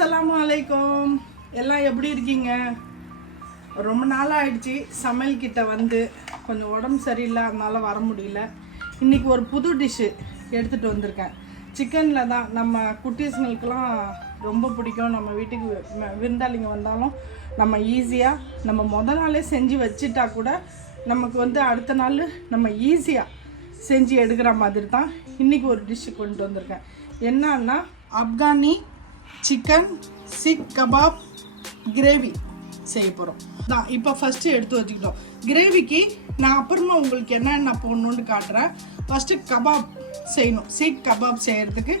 அஸ்ஸலாமு அலைக்கும். எல்லாம் எப்படி இருக்கீங்க? ரொம்ப நாள் ஆயிடுச்சு சமையல் கிட்ட வந்து. கொஞ்சம் உடம்பு சரியில்லை, அதனால வர முடியல. இன்றைக்கி ஒரு புது டிஷ்ஷு எடுத்துகிட்டு வந்திருக்கேன். சிக்கனில் தான். நம்ம குட்டீஸுங்களுக்கெல்லாம் ரொம்ப பிடிக்கும். நம்ம வீட்டுக்கு விருந்தாளிங்க வந்தாலும் நம்ம ஈஸியாக நம்ம முதல் நாளே செஞ்சு வச்சுட்டா கூட நமக்கு வந்து அடுத்த நாள் நம்ம ஈஸியாக செஞ்சு எடுக்கிற மாதிரி தான் இன்றைக்கி ஒரு டிஷ்ஷு கொண்டு வந்திருக்கேன். என்னன்னா Afghani chicken seekh kebab gravy செய்ய போகிறோம் தான். இப்போ ஃபஸ்ட்டு எடுத்து வச்சுக்கிட்டோம். கிரேவிக்கு நான் அப்புறமா உங்களுக்கு என்னென்ன போடணுன்னு காட்டுறேன். ஃபஸ்ட்டு கபாப் செய்யணும். சீக் கபாப் செய்கிறதுக்கு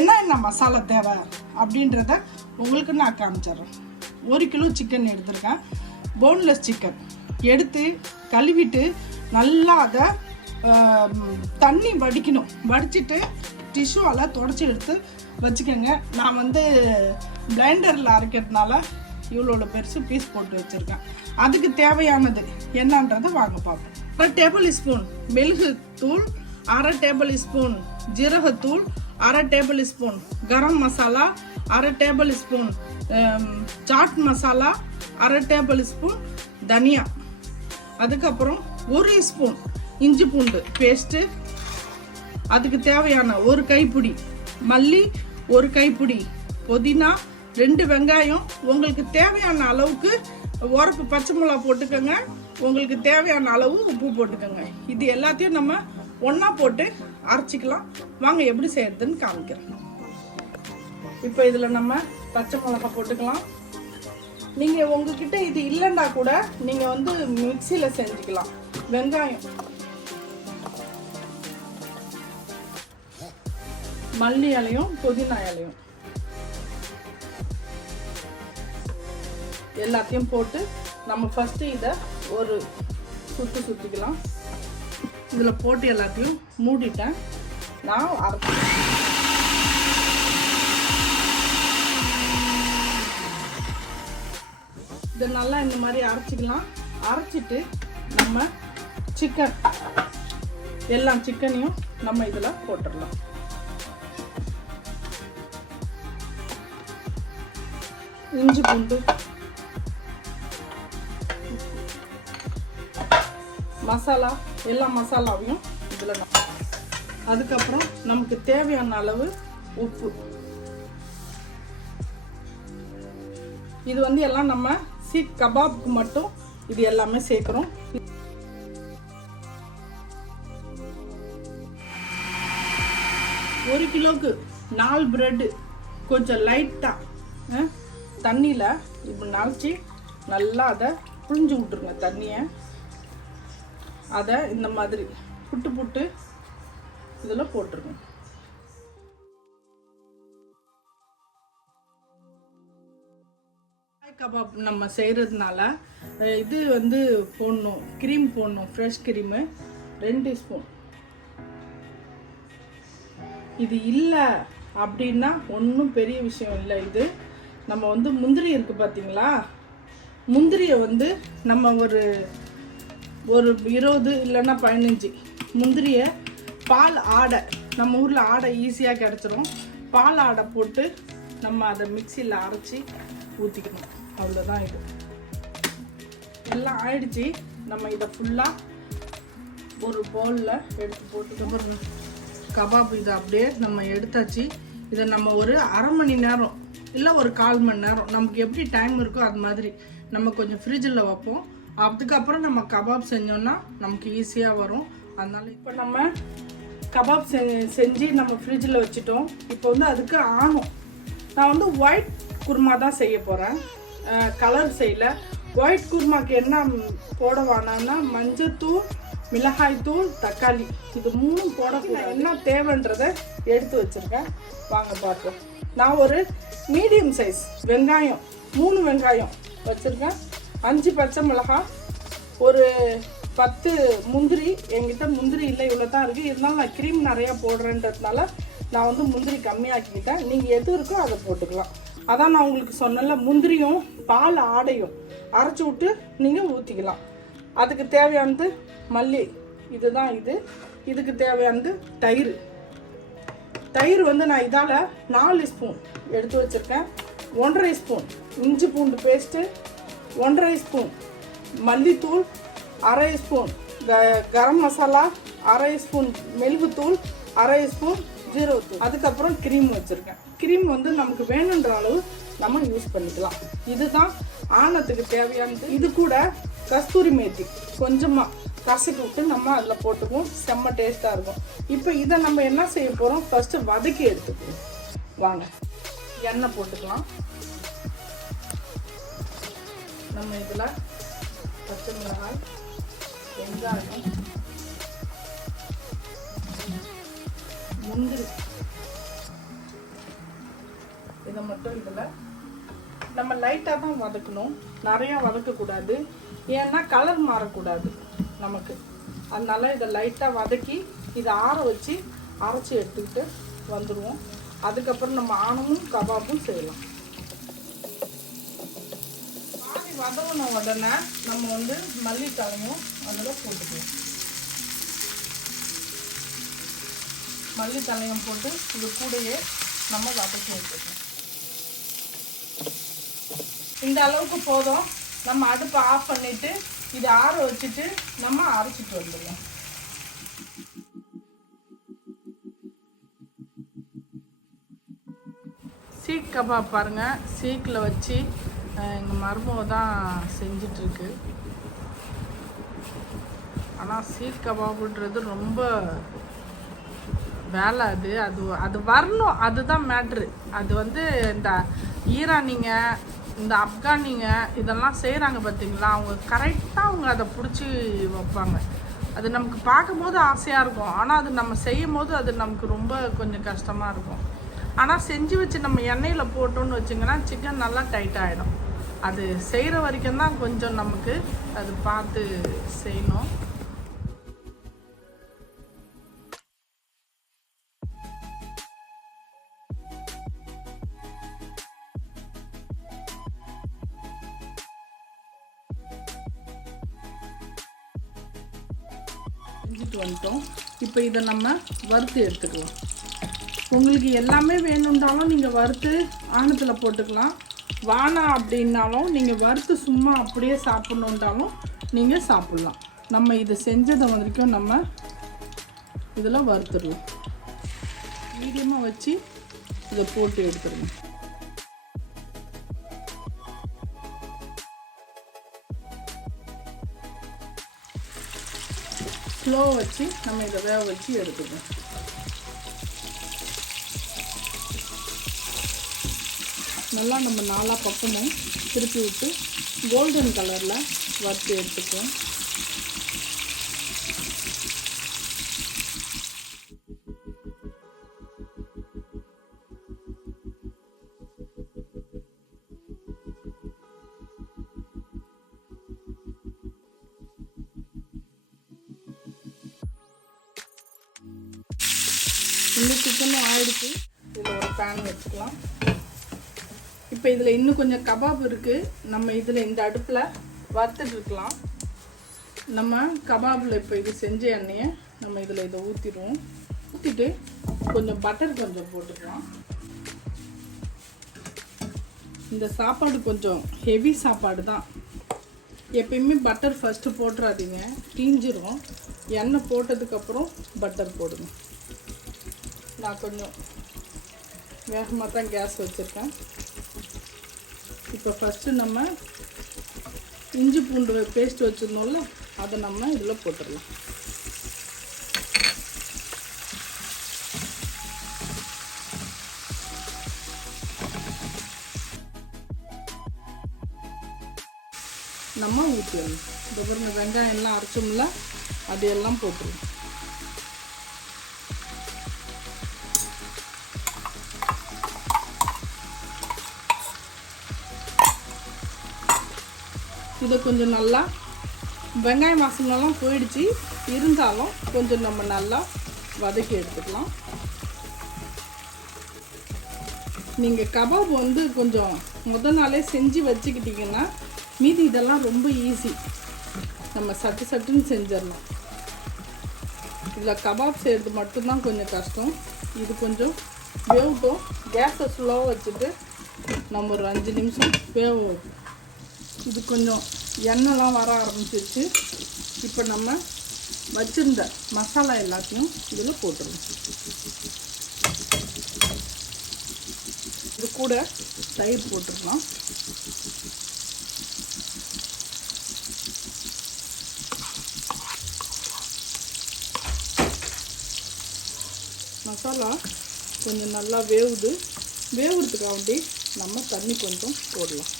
என்னென்ன மசாலா தேவை அப்படின்றத உங்களுக்கு நான் காமிச்சிட்றேன். 1 கிலோ சிக்கன் எடுத்திருக்கேன். போன்லெஸ் சிக்கன் எடுத்து கழுவிட்டு நல்லா அதை தண்ணி வடிக்கணும். வடிச்சிட்டு டிஷ்யூவால் தொடச்சி எடுத்து வச்சுக்கோங்க. நான் வந்து பிளைண்டரில் அரைக்கிறதுனால இவ்வளோட பெருசு பீஸ் போட்டு வச்சுருக்கேன். அதுக்கு தேவையானது என்னன்றதை வாங்க பார்ப்போம். 1 டேபிள் ஸ்பூன் மிளகு தூள், 1/2 டேபிள் ஸ்பூன் ஜீரகத்தூள், 1/2 tablespoon garam masala, 1/2 tablespoon chaat masala, 1/2 tablespoon தனியா, அதுக்கப்புறம் 1 ஸ்பூன் இஞ்சி பூண்டு பேஸ்ட்டு, அதுக்கு தேவையான 1 கைப்பிடி மல்லி, 1 கைப்பிடி புதினா, 2 வெங்காயம், உங்களுக்கு தேவையான அளவுக்கு உரப்பு பச்சை மிளகா போட்டுக்கோங்க. உங்களுக்கு தேவையான அளவு உப்பு போட்டுக்கோங்க. இது எல்லாத்தையும் நம்ம ஒன்றா போட்டு அரைச்சிக்கலாம். வாங்க எப்படி செய்யறதுன்னு காமிக்கிறேன். இப்போ இதில் நம்ம பச்சை மிளகா போட்டுக்கலாம். நீங்கள் உங்ககிட்ட இது இல்லைன்னா கூட நீங்கள் வந்து மிக்சியில் செஞ்சுக்கலாம். வெங்காயம், மல்லி இலையும் புதினா இலையும் எல்லாத்தையும் போட்டு நம்ம ஃபஸ்ட்டு இதை ஒரு சுற்றிக்கலாம். இதில் போட்டு எல்லாத்தையும் மூடிட்டேன். நான் அரைச்சி இதை நல்லா இந்த மாதிரி அரைச்சிக்கலாம். அரைச்சிட்டு நம்ம சிக்கன் எல்லா சிக்கனையும் நம்ம இதில் போட்டுடலாம். இஞ்சி பூண்டு மசாலா எல்லா மசாலாவையும் இதில் அதுக்கப்புறம் நமக்கு தேவையான அளவு உப்பு. இது வந்து எல்லாம் நம்ம சீக் கபாப்க்கு மட்டும் இது எல்லாமே சேர்க்குறோம். 1 கிலோவுக்கு 4 பிரெட்டு கொஞ்சம் லைட்டாக தண்ணியில் இப்படி நனைச்சி நல்லா அதை புழிஞ்சு விட்ருங்க. தண்ணியை அதை இந்த மாதிரி புட்டு இதில் போட்டுருங்க. கபாப் நம்ம செய்கிறதுனால இது வந்து போடணும், க்ரீம் போடணும். Fresh cream 2 spoon. இது இல்லை அப்படின்னா ஒன்றும் பெரிய விஷயம் இல்லை. இது நம்ம வந்து முந்திரி இருக்குது பார்த்தீங்களா, முந்திரியை வந்து நம்ம ஒரு 20 இல்லைன்னா 15 முந்திரியை பால் ஆடை, நம்ம ஊரில் ஆடை ஈஸியாக கிடச்சிரும். பால் ஆடை போட்டு நம்ம அதை மிக்சியில் அரைச்சி ஊற்றிக்கணும். அவ்வளோதான். இது எல்லாம் ஆயிடுச்சு. நம்ம இதை ஃபுல்லாக ஒரு பவுலில் எடுத்து போட்டுக்க. கபாப் இதை அப்படியே நம்ம எடுத்தாச்சு. இதை நம்ம ஒரு 1/2 மணி நேரம் இல்லை ஒரு 1/4 மணி நேரம் நமக்கு எப்படி டைம் இருக்கோ அது மாதிரி நம்ம கொஞ்சம் ஃப்ரிட்ஜில் வைப்போம். அதுக்கப்புறம் நம்ம கபாப் செஞ்சோன்னா நமக்கு ஈஸியாக வரும். அதனால் இப்போ நம்ம கபாப் செஞ்சு நம்ம ஃப்ரிட்ஜில் வச்சுட்டோம். இப்போ வந்து அதுக்கு ஆணும். நான் வந்து ஒயிட் குருமா தான் செய்ய போகிறேன், கலர் செய்யலை. ஒயிட் குருமாக்கு என்ன போட வேணான்னா மஞ்சத்தூள், மிளகாய்த்தூள், தக்காளி, இது 3 போடக்கூடாது. என்ன தேவைன்றதை எடுத்து வச்சுருக்கேன். வாங்க பார்ப்போம். நான் ஒரு மீடியம் சைஸ் வெங்காயம் 3 வெங்காயம் வச்சுருக்கேன். 5 பச்சை மிளகாய், ஒரு 10 முந்திரி. என்கிட்ட முந்திரி இல்லை, இவ்வளோ தான் இருக்குது. இருந்தாலும் நான் க்ரீம் நிறையா போடுறேன்றதுனால நான் வந்து முந்திரி கம்மியாக்கிக்கிட்டேன். நீங்கள் எது இருக்கோ அதை போட்டுக்கலாம். அதான் நான் உங்களுக்கு சொன்னல, முந்திரியும் பால் ஆடையும் அரைச்சி விட்டு நீங்கள் ஊற்றிக்கலாம். அதுக்கு தேவையானது மல்லி, இதுதான் இது. இதுக்கு தேவையானது தயிர். தயிர் வந்து நான் இதால் 4 ஸ்பூன் எடுத்து வச்சுருக்கேன். 1.5 ஸ்பூன் இஞ்சி பூண்டு பேஸ்ட்டு, 1.5 ஸ்பூன் மல்லித்தூள், 1/2 ஸ்பூன் கரம் மசாலா, 1/2 ஸ்பூன் மிளகுத்தூள், 1/2 ஸ்பூன் ஜீரகத்தூள். அதுக்கப்புறம் க்ரீம் வச்சுருக்கேன். க்ரீம் வந்து நமக்கு வேணுன்ற அளவு நம்ம யூஸ் பண்ணிக்கலாம். இதுதான் ஆனத்துக்கு தேவையானது. இது கூட கஸ்தூரி மேத்தி கொஞ்சமாக கசக்கி விட்டு நம்ம அதில் போட்டுக்குவோம். செம்ம டேஸ்ட்டாக இருக்கும். இப்போ இதை நம்ம என்ன செய்ய போகிறோம், ஃபஸ்ட்டு வதக்கி எடுத்துக்குவோம். வாங்க, எண்ணெய் போட்டுக்கலாம். நம்ம இதில் பச்சை மிளகாய், வெங்காயம், முந்திரி, இதை மட்டும் இதில் நம்ம லைட்டாக தான் வதக்கணும், நிறையா வதக்கக்கூடாது. ஏன்னா கலர் மாறக்கூடாது நமக்கு. அதனால இதை லைட்டாக வதக்கி இதை ஆற வச்சு அரைச்சி எடுத்துக்கிட்டு வந்துடுவோம். அதுக்கப்புறம் நம்ம ஆனமும் கபாபும் செய்யலாம். பாதி வதங்கின உடனே நம்ம வந்து மல்லித்தலையும் அதில் போட்டுக்கலாம். மல்லித்தலையும் போட்டு இது கூடயே நம்ம வதக்கி வச்சுக்கலாம். இந்த அளவுக்கு போதும். நம்ம அடுப்பை ஆஃப் பண்ணிவிட்டு இதை ஆற வச்சுட்டு நம்ம அரைச்சிட்டு வந்துடலாம். சீக் கபாப் பாருங்கள், சீக்கில் வச்சு எங்கள் மருமக தான் செஞ்சிட்ருக்கு. ஆனால் சீக் கபாபுன்றது ரொம்ப வேலை. அது வரணும், அதுதான் மேட்ரு. அது வந்து இந்த ஈரானிங்க, இந்த ஆப்கானிங்க இதெல்லாம் செய்கிறாங்க பார்த்தீங்களா, அவங்க கரெக்டாக அவங்க அதை பிடிச்சி வைப்பாங்க. அது நமக்கு பார்க்கும்போது ஆசையாக இருக்கும், ஆனால் அது நம்ம செய்யும் போது அது நமக்கு ரொம்ப கொஞ்சம் கஷ்டமாக இருக்கும். ஆனால் செஞ்சு வச்சு நம்ம எண்ணெயில் போட்டோன்னு வச்சிங்கன்னா சிக்கன் நல்லா டைட் ஆகிடும். அது செய்கிற வரைக்கும் தான் கொஞ்சம் நமக்கு அது பார்த்து செய்யணும். செஞ்சுட்டு வந்துட்டோம். இப்போ இதை நம்ம வறுத்து எடுத்துக்கலாம். உங்களுக்கு எல்லாமே வேணுன்றாலும் நீங்கள் வறுத்து ஆணத்தில் போட்டுக்கலாம். வானா அப்படின்னாலும் நீங்கள் வறுத்து சும்மா அப்படியே சாப்பிட்ணுன்றாலும் நீங்கள் சாப்பிட்லாம். நம்ம இதை செஞ்சதை வரைக்கும் நம்ம இதில் வறுத்துடலாம். மீடியமாக வச்சு இதை போட்டு எடுத்துருங்க. ஸ்லோ வச்சு நம்ம இதை வேக வச்சு எடுத்துக்கணும். நல்லா நம்ம 4 பக்கமும் திருப்பி விட்டு கோல்டன் கலரில் வறுத்து எடுத்துக்குவோம். இன்னும் சிக்கனும் ஆயிடுச்சு. இதில் ஒரு பேன் வச்சுக்கலாம். இப்போ இதில் இன்னும் கொஞ்சம் கபாப் இருக்குது. நம்ம இதில் இந்த அடுப்பில் வறுத்துட்ருக்கலாம். நம்ம கபாபில் இப்போ இது செஞ்ச எண்ணெயை நம்ம இதில் இதை ஊற்றிடுவோம். ஊற்றிட்டு கொஞ்சம் பட்டர் கொஞ்சம் போட்டுக்கலாம். இந்த சாப்பாடு கொஞ்சம் ஹெவி சாப்பாடு தான். எப்பயுமே பட்டர் ஃபஸ்ட்டு போட்டுறாதீங்க, தீஞ்சிரும். எண்ணெய் போட்டதுக்கப்புறம் பட்டர் போடுங்க. நான் கொஞ்சம் வேகமாக தான் கேஸ் வச்சுருக்கேன். இப்போ ஃபஸ்ட்டு நம்ம இஞ்சி பூண்டு பேஸ்ட் வச்சுருந்தோம்ல, அதை நம்ம இதில் போட்டுடலாம். நம்ம ஊற்றிடணும். இந்த பாருங்க, வெங்காயம் எல்லாம் அரைச்சோம்ல, அதையெல்லாம் போட்டுருவோம். இதை கொஞ்சம் நல்லா வெங்காயம் வாசனைலாம் போயிடுச்சு, இருந்தாலும் கொஞ்சம் நம்ம நல்லா வதக்கி எடுத்துக்கலாம். நீங்கள் கபாப் வந்து கொஞ்சம் முத நாளே செஞ்சு வச்சுக்கிட்டிங்கன்னா மீதி இதெல்லாம் ரொம்ப ஈஸி. நம்ம சட்டு சட்டுன்னு செஞ்சிடலாம். இதில் கபாப் செய்கிறது மட்டும்தான் கொஞ்சம் கஷ்டம். இது கொஞ்சம் வேகட்டும். கேஸை ஸ்லோவாக வச்சுட்டு நம்ம ஒரு 5 நிமிஷம் வேக வைப்போம். இது கொஞ்சம் எண்ணெய்லாம் வர ஆரம்பிச்சிருச்சு. இப்போ நம்ம வச்சுருந்த மசாலா எல்லாத்தையும் இதில் போட்டுருவோம். இது கூட தயிர் போட்டுடலாம். மசாலா கொஞ்சம் நல்லா வேவுறதுக்காண்டி நம்ம தண்ணி கொஞ்சம் போடலாம்.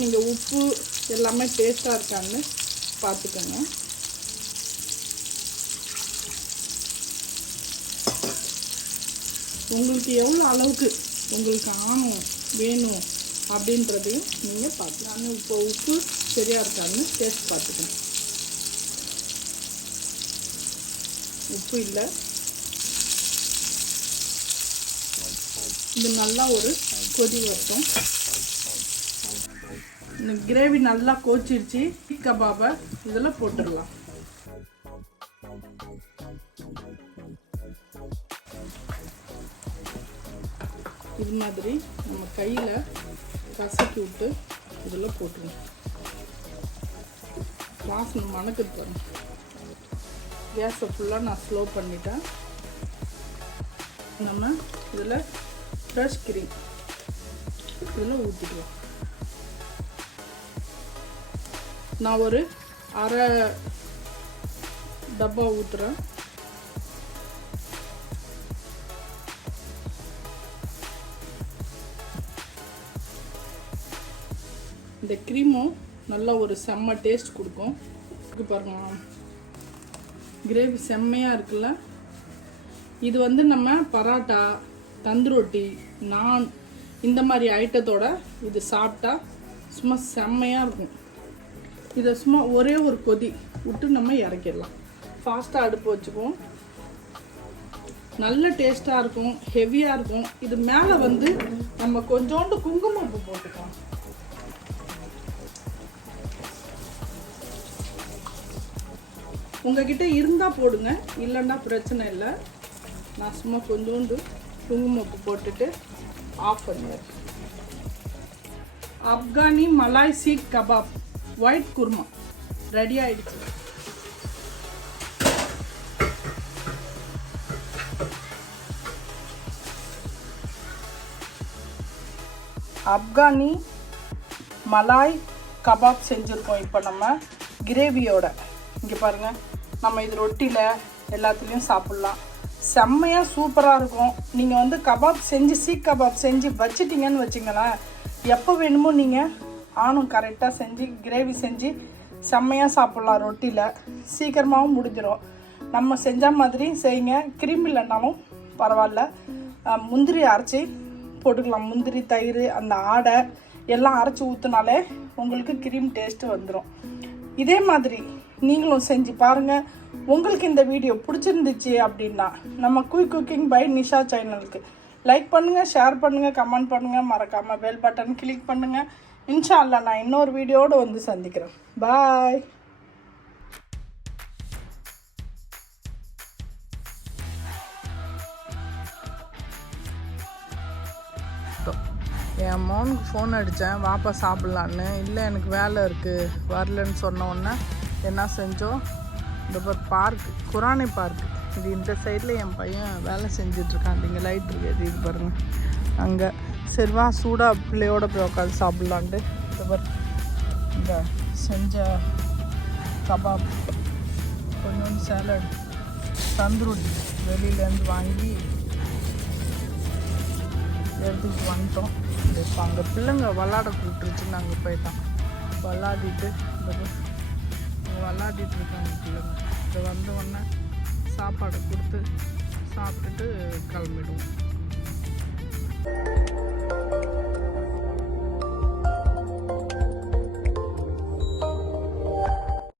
நீங்கள் உப்பு எல்லாமே டேஸ்ட்டாக இருக்கான்னு பார்த்துக்கோங்க. உங்களுக்கு எவ்வளோ அளவுக்கு உங்களுக்கு வேணும் அப்படின்றதையும் நீங்கள் பார்த்துக்கலாம். இப்போ உப்பு சரியாக இருக்கான்னு டேஸ்ட் பார்த்துக்கணும். உப்பு இல்லை. இது நல்லா ஒரு கொதி வரட்டும். இந்த கிரேவி நல்லா கோச்சிருச்சு. கபாபை இதில் போட்டுடலாம். இது மாதிரி நம்ம கையில் கசக்கி விட்டு இதில் போட்டுருவோம். வாசனை மணக்குது பாருங்க. கேஸை ஃபுல்லாக நான் ஸ்லோ பண்ணிட்டேன். நம்ம இதில் ஃப்ரெஷ் க்ரீம் இதில் ஊற்றிடுவோம். நான் ஒரு அரை டப்பா ஊற்றுறேன். இந்த க்ரீமும் நல்லா ஒரு செம்ம டேஸ்ட் கொடுக்கும். பாருங்க, கிரேவி செம்மையாக இருக்குல்ல. இது வந்து நம்ம பராட்டா, தந்தூரி, நான் இந்த மாதிரி ஐட்டத்தோட இது சாப்பிட்டா சும்மா செம்மையாக இருக்கும். இதை சும்மா ஒரே ஒரு கொதி விட்டு நம்ம இறக்கிடலாம். ஃபாஸ்ட்டாக அடுப்பு வச்சுக்குவோம். நல்ல டேஸ்ட்டாக இருக்கும், ஹெவியாக இருக்கும். இது மேலே வந்து நம்ம கொஞ்சோண்டு குங்குமப்பூ போட்டுக்கலாம். உங்ககிட்ட இருந்தால் போடுங்க, இல்லைன்னா பிரச்சனை இல்லை. நான் சும்மா கொஞ்சோண்டு குங்குமப்பூ போட்டுட்டு ஆஃப் பண்ணிடுறேன். Afghani malai seekh kebab white kurma ready ஆயிடுச்சு. ஆப்கானி மலாய் கபாப் செஞ்சுருக்கோம். இப்போ நம்ம கிரேவியோட இங்கே பாருங்கள். நம்ம இது ரொட்டியில் எல்லாத்துலேயும் சாப்பிட்லாம். செம்மையாக சூப்பராக இருக்கும். நீங்கள் வந்து கபாப் செஞ்சு சீக் கபாப் செஞ்சு வச்சிட்டிங்கன்னு வச்சுங்களேன், எப்போ வேணுமோ நீங்கள் கரெக்டாக செஞ்சு கிரேவி செஞ்சு செம்மையாக சாப்பிட்லாம். ரொட்டியில் சீக்கிரமாகவும் முடிஞ்சிடும். நம்ம செஞ்ச மாதிரி செய்யுங்க. க்ரீம் இல்லைனாலும் பரவாயில்ல, முந்திரி அரைச்சி போட்டுக்கலாம். முந்திரி, தயிர், அந்த ஆடை எல்லாம் அரைச்சி ஊற்றினாலே உங்களுக்கு க்ரீம் டேஸ்ட்டு வந்துடும். இதே மாதிரி நீங்களும் செஞ்சு பாருங்கள். உங்களுக்கு இந்த வீடியோ பிடிச்சிருந்துச்சு அப்படின்னா நம்ம குயிக் குக்கிங் பை நிஷா சேனலுக்கு லைக் பண்ணுங்கள், ஷேர் பண்ணுங்கள், கமெண்ட் பண்ணுங்கள். மறக்காமல் பெல் பட்டன் கிளிக் பண்ணுங்கள். இன்ஷா அல்லாஹ் நான் இன்னொரு வீடியோடு வந்து சந்திக்கிறேன். பாய். என் மோனுக்கு ஃபோன் அடித்தேன், வாப்பா சாப்பிட்லான்னு. இல்லை எனக்கு வேலை இருக்குது வரலன்னு சொன்ன உடனே என்ன செஞ்சோம், இந்த பார்க்கு, குரானை பார்க்கு, இது இந்த சைடில் என் பையன் வேலை செஞ்சிட்ருக்கான். இங்கே லைட் இருக்குது, இது பாருங்கள் அங்கே. சரிவா சூடாக பிள்ளையோட போய் உட்காந்து சாப்பிட்லான்ட்டு இந்த செஞ்ச கபாப், கொஞ்சோண்டு சாலட், தந்தூரி வெளியிலேருந்து வாங்கி எடுத்துக்கிட்டு வந்துட்டோம். இப்போ அங்கே பிள்ளைங்க விளாட கூப்பிட்டுருச்சுன்னு அங்கே போயிட்டான். விளாடிட்டு விளாடிட்டு இருக்காங்க பிள்ளைங்க. இதை வந்த உடனே சாப்பாடை கொடுத்து சாப்பிட்டுட்டு கிளம்பிடுவோம்.